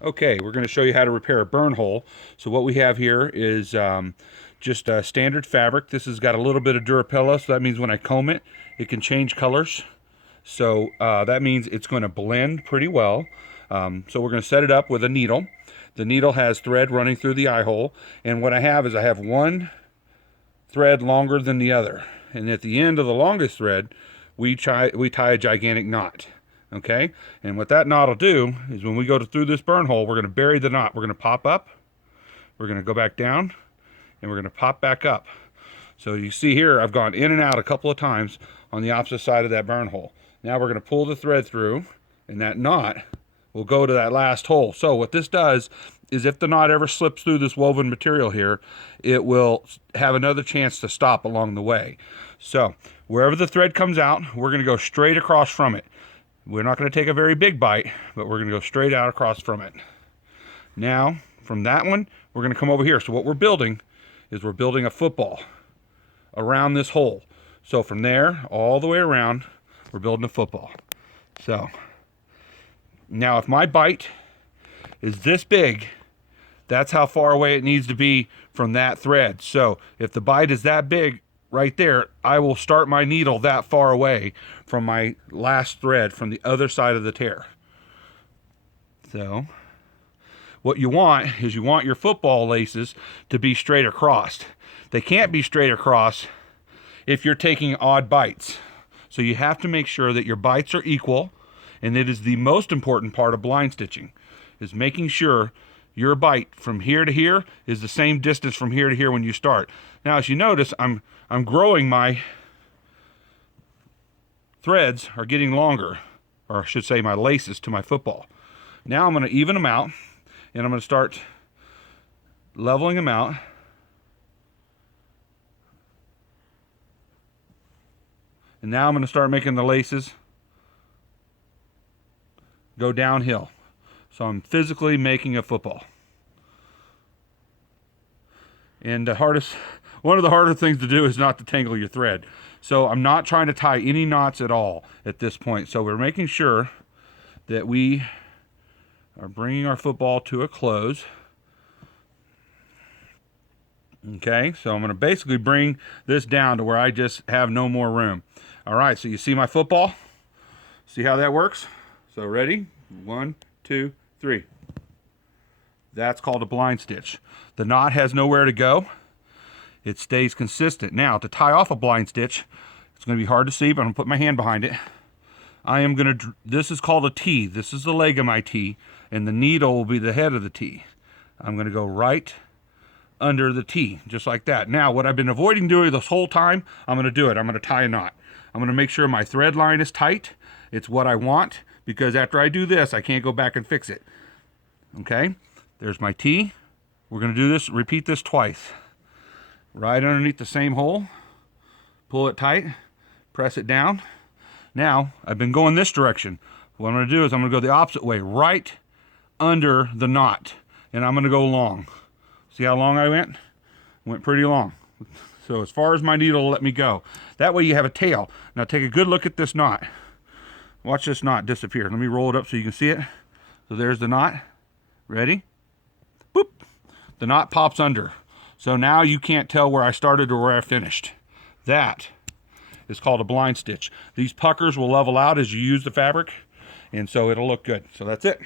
Okay, we're going to show you how to repair a burn hole. So what we have here is just a standard fabric. This has got a little bit of Durapella, so that means when I comb it, it can change colors. So that means it's going to blend pretty well. So we're going to set it up with a needle. The needle has thread running through the eye hole, and what I have is I have one thread longer than the other. And at the end of the longest thread, we tie a gigantic knot. Okay, and what that knot will do is when we go through this burn hole, we're going to bury the knot. We're going to pop up, we're going to go back down, and we're going to pop back up. So you see here, I've gone in and out a couple of times on the opposite side of that burn hole. Now we're going to pull the thread through, and that knot will go to that last hole. So what this does is if the knot ever slips through this woven material here, it will have another chance to stop along the way. So wherever the thread comes out, we're going to go straight across from it. We're not going to take a very big bite, but we're going to go straight out across from it. Now, from that one, we're going to come over here. So what we're building is we're building a football around this hole. So from there, all the way around, we're building a football. So, now if my bite is this big, that's how far away it needs to be from that thread. So, if the bite is that big, right there, I will start my needle that far away from my last thread from the other side of the tear. So what you want is you want your football laces to be straight across. They can't be straight across if you're taking odd bites. So you have to make sure that your bites are equal, and it is the most important part of blind stitching, is making sure your bite from here to here is the same distance from here to here when you start. Now, as you notice, I'm growing, my threads are getting longer, or I should say my laces to my football. Now I'm going to even them out, and I'm going to start leveling them out. And now I'm going to start making the laces go downhill. So I'm physically making a football. And one of the harder things to do is not to tangle your thread. So I'm not trying to tie any knots at all at this point. So we're making sure that we are bringing our football to a close. Okay, so I'm going to basically bring this down to where I just have no more room. All right, so you see my football? See how that works? So ready? 1, 2, 3. That's called a blind stitch. The knot has nowhere to go. It stays consistent. Now, to tie off a blind stitch, it's going to be hard to see, but I'm going to put my hand behind it. This is called a T. This is the leg of my T, and the needle will be the head of the T. I'm going to go right under the T, just like that. Now, what I've been avoiding doing this whole time, I'm going to do it. I'm going to tie a knot. I'm going to make sure my thread line is tight. It's what I want, because after I do this, I can't go back and fix it. Okay, there's my T. We're going to do this, repeat this twice. Right underneath the same hole, pull it tight, press it down. Now, I've been going this direction. What I'm going to do is I'm going to go the opposite way, right under the knot, and I'm going to go long. See how long I went? Went pretty long. So as far as my needle will let me go. That way you have a tail. Now take a good look at this knot. Watch this knot disappear. Let me roll it up so you can see it. So there's the knot. Ready? Boop. The knot pops under. So now you can't tell where I started or where I finished. That is called a blind stitch. These puckers will level out as you use the fabric, and so it'll look good. So that's it.